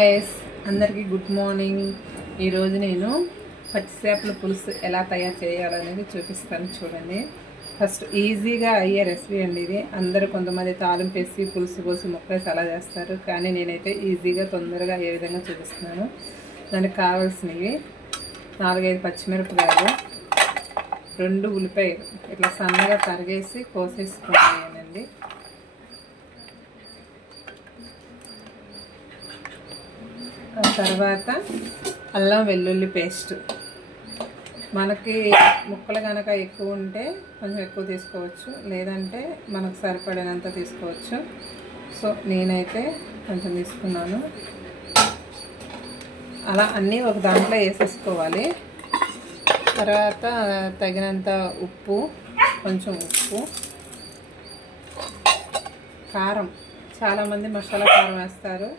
Guys అందరికీ good morning. ఈరోజు నేను పచ్చి చేపల పులుసు ఎలా తయారు చేయాలనేది చూపిస్తాను. చూడండి, ఫస్ట్ ఈజీగా అయ్యే రెసిపీ అండి ఇది. అందరూ కొంతమంది తాలింపు వేసి పులుసు పోసి ముక్కలేసి అలా చేస్తారు, కానీ నేనైతే ఈజీగా తొందరగా ఏ విధంగా చూపిస్తున్నాను. దానికి కావాల్సినవి 4-5 పచ్చిమిరపకాయలు, 2 ఉల్లిపాయలు ఇట్లా సన్నగా తరిగేసి కోసేసుకున్నానండి. తర్వాత అల్లం వెల్లుల్లి పేస్ట్, మనకి ముక్కలు కనుక ఎక్కువ ఉంటే కొంచెం ఎక్కువ తీసుకోవచ్చు, లేదంటే మనకు సరిపడినంత తీసుకోవచ్చు. సో నేనైతే కొంచెం తీసుకున్నాను. అలా అన్నీ ఒక దాంట్లో వేసేసుకోవాలి. తర్వాత తగినంత ఉప్పు, కొంచెం ఉప్పు, కారం. చాలామంది మసాలా కారం వేస్తారు,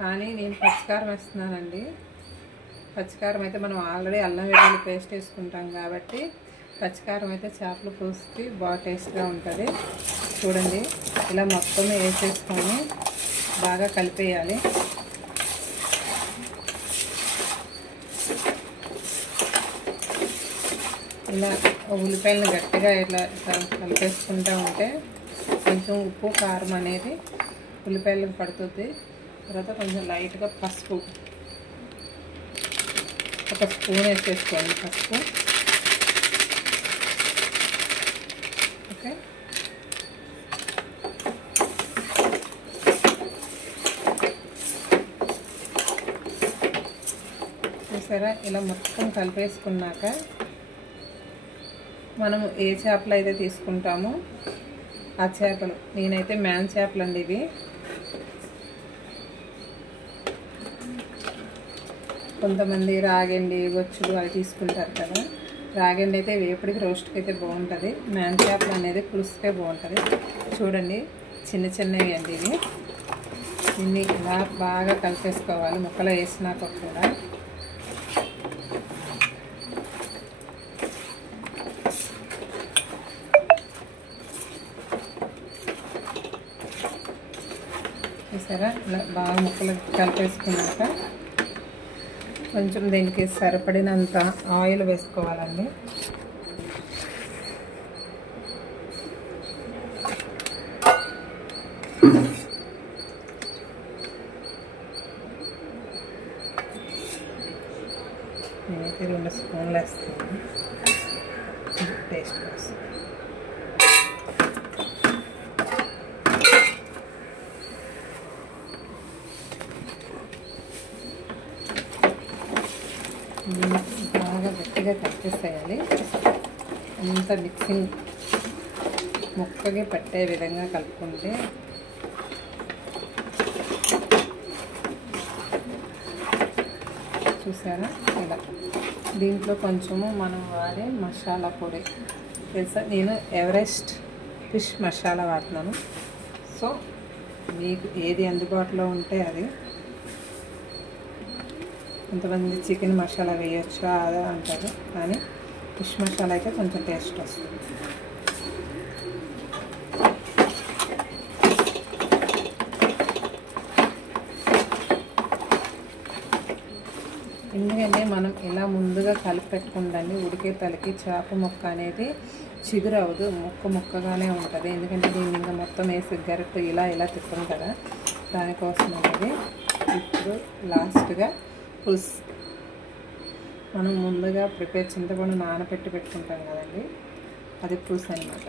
కానీ నేను పచ్చికారం వేస్తున్నానండి. పచ్చికారం అయితే మనం ఆల్రెడీ అల్లం వెల్లుల్లి పేస్ట్ వేసుకుంటాం కాబట్టి పచ్చికారం అయితే చేపల పులుసుకి బాగా టేస్ట్గా ఉంటుంది. చూడండి, ఇలా మొత్తం వేసేసుకొని బాగా కలిపేయాలి. ఇలా ఉల్లిపాయలను గట్టిగా ఇట్లా కలిపేసుకుంటూ ఉంటే కొంచెం ఉప్పు కారం అనేది ఉల్లిపాయలకు పడుతుంది. తర్వాత కొంచెం లైట్గా పసుపు, 1 స్పూన్ వేసేసుకోండి పసుపు. ఓకే, చూసారా? ఇలా మొత్తం కలిపేసుకున్నాక మనం ఏ చేపలు అయితే తీసుకుంటామో ఆ చేపలు, నేనైతే మ్యాన్ చేపలు అండి ఇవి. కొంతమంది రాగండి, బొచ్చులు అవి తీసుకుంటారు కదా. రాగండి అయితే వేపుడికి రోస్ట్కి అయితే బాగుంటుంది. మ్యాన్ చేపలు అనేది పులుసుకే బాగుంటుంది. చూడండి, చిన్న చిన్నవి అండి ఇవి. దీన్ని ఇలా బాగా కలిపేసుకోవాలి ముక్కలు వేసినాక కూడా. చూసారా? ఇలా బాగా ముక్కలు కలిపేసుకున్నాక కొంచెం దీనికి సరిపడినంత ఆయిల్ వేసుకోవాలండి. నేనైతే 2 స్పూన్లు వేస్తాను టేస్ట్ కోసం. బాగా గట్టిగా కలిపేసేయాలి. అంత మిక్సింగ్ ముక్కకి పట్టే విధంగా కలుపుకుంటే చూసారా? ఇలా దీంట్లో కొంచెము మనం వాడే మసాలా పొడి తెలుసా, నేను ఎవరెస్ట్ ఫిష్ మసాలా వాడుతున్నాను. సో మీకు ఏది అందుబాటులో ఉంటే అది. కొంతమంది చికెన్ మసాలా వేయచ్చు అదా అంటారు, కానీ ఫిష్ మసాలా అయితే కొంచెం టేస్ట్ వస్తుంది. ఎందుకంటే మనం ఇలా ముందుగా కలిపి పెట్టుకుందండి, ఉడికే తలకి చేప ముక్క అనేది చిగురవదు, ముక్కగానే ఉంటుంది. ఎందుకంటే దీన్ని ఇంకా మొత్తం వేసి గరిటె ఇలా తిప్పం కదా, దానికోసం అనేది. ఇప్పుడు లాస్ట్గా పులుసు మనం ముందుగా చింతపండు నానబెట్టి పెట్టుకుంటాం కదండి, అది పులుసు అన్నమాట.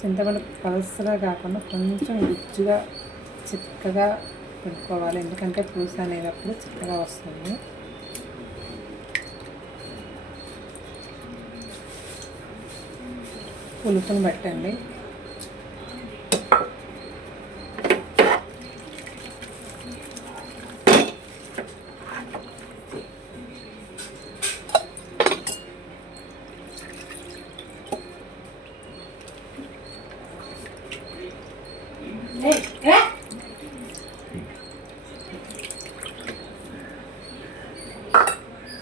చింతపండు పలుసుగా కాకుండా కొంచెం గుజ్జుగా చిక్కగా పెట్టుకోవాలి, ఎందుకంటే పులుసు అనేటప్పుడు చిక్కగా వస్తుంది. పులుసుని పెట్టండి.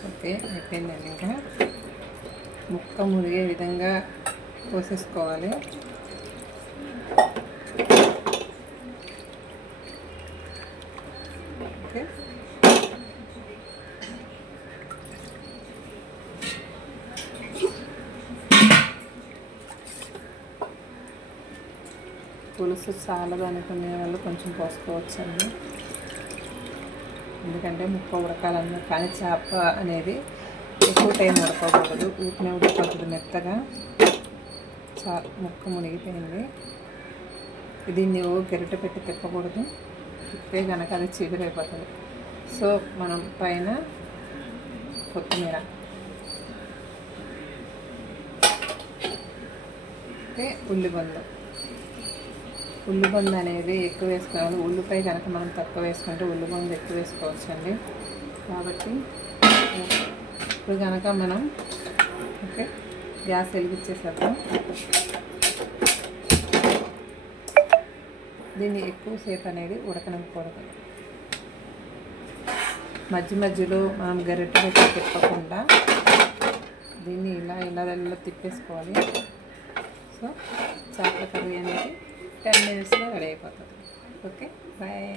ఓకే, అయిపోయిందండి. ఇంకా ముక్క మురిగే విధంగా కోసేసుకోవాలి. ఓకే, పులుసు చాలదు అనుకునే వాళ్ళు కొంచెం పోసుకోవచ్చండి, ఎందుకంటే ముక్క ఉడకాలన్నా. కానీ చేప అనేది ఎక్కువ టైం ఉడకకూడదు, ఊపినే ఉడికిపోతుంది మెత్తగా. ముక్క మునిగిపోయింది. దీన్ని గరిటె పెట్టి తిప్పకూడదు, తిప్పే కనుక అది చిగురైపోతుంది. సో మనం పైన కొత్తిమీర, ఉల్లిబంద అనేది ఎక్కువ వేసుకోవాలి. ఉల్లిపాయ కనుక మనం తక్కువ వేసుకుంటే ఉల్లిబంద ఎక్కువ వేసుకోవచ్చండి. కాబట్టి ఇప్పుడు కనుక మనం ఓకే గ్యాస్ వెలిగించేసేద్దాం. దీన్ని ఎక్కువసేపు అనేది ఉడకనివ్వకూడదు. మధ్య మధ్యలో మనం గరిటె పెట్టి తిప్పకుండా దీన్ని ఇలా తిప్పేసుకోవాలి. సో చేపల కర్రీ అనేది 10 minutesలో రెడీ అయిపోతుంది. Okay, bye.